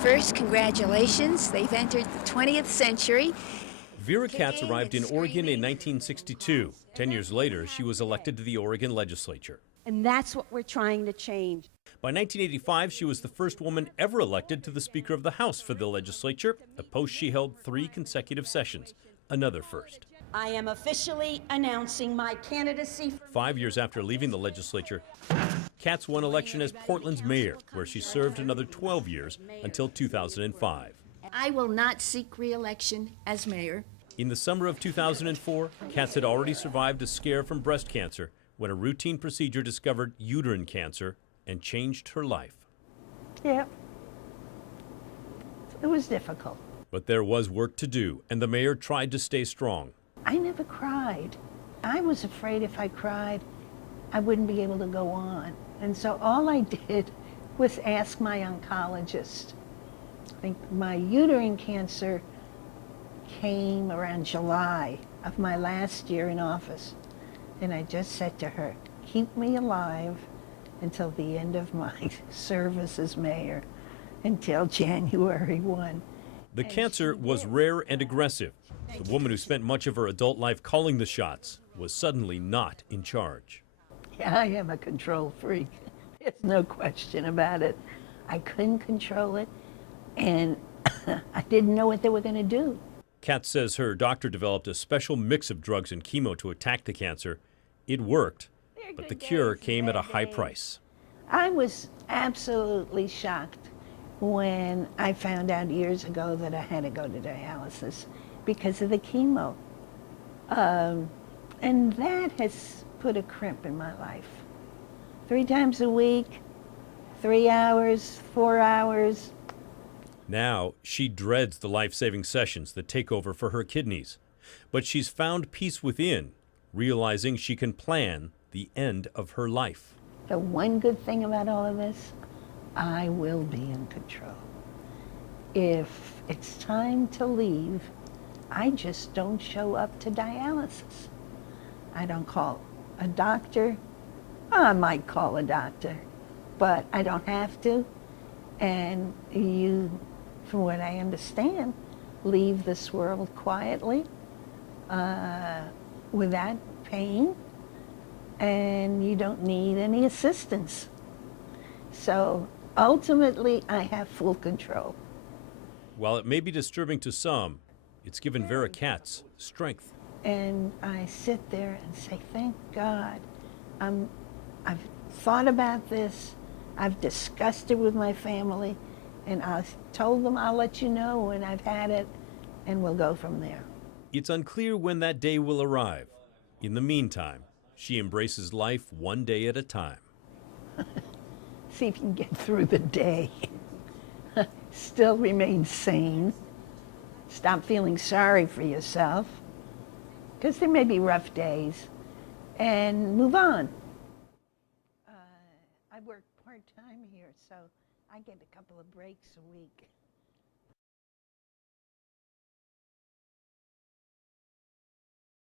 First, congratulations. They've entered the 20th century. Vera Katz arrived in Oregon in 1962. 10 years later, she was elected to the Oregon legislature. And that's what we're trying to change. By 1985, she was the first woman ever elected to the Speaker of the House for the legislature, a post she held 3 consecutive sessions, another first. I am officially announcing my candidacy. 5 years after leaving the legislature, Katz won election as Portland's mayor, where she served another 12 years until 2005. I will not seek re-election as mayor. In the summer of 2004, Katz had already survived a scare from breast cancer when a routine procedure discovered uterine cancer and changed her life. Yeah, it was difficult. But there was work to do, and the mayor tried to stay strong. I never cried. I was afraid if I cried, I wouldn't be able to go on. And so all I did was ask my oncologist. I think my uterine cancer came around July of my last year in office. And I just said to her, keep me alive until the end of my service as mayor, until January 1. The cancer was rare and aggressive. The woman who spent much of her adult life calling the shots was suddenly not in charge. Yeah, I am a control freak. There's no question about it. I couldn't control it, and I didn't know what they were going to do. Katz says her doctor developed a special mix of drugs and chemo to attack the cancer. It worked, but the cure came at a high price. I was absolutely shocked when I found out years ago that I had to go to dialysis because of the chemo. And that has put a crimp in my life. 3 times a week, 3 hours, 4 hours. Now, she dreads the life-saving sessions that take over for her kidneys. But she's found peace within, realizing she can plan the end of her life. The one good thing about all of this, I will be in control. If it's time to leave, I just don't show up to dialysis. I don't call a doctor. I might call a doctor, but I don't have to. And you, from what I understand, leave this world quietly, without pain, and you don't need any assistance. So ultimately, I have full control. While it may be disturbing to some, it's given Vera Katz strength. And I sit there and say, thank God. I've thought about this. I've discussed it with my family, and I've told them I'll let you know when I've had it, and we'll go from there. It's unclear when that day will arrive. In the meantime, she embraces life one day at a time. See if you can get through the day. Still remain sane. Stop feeling sorry for yourself, because there may be rough days, and move on. I work part-time here, so I get a couple of breaks a week.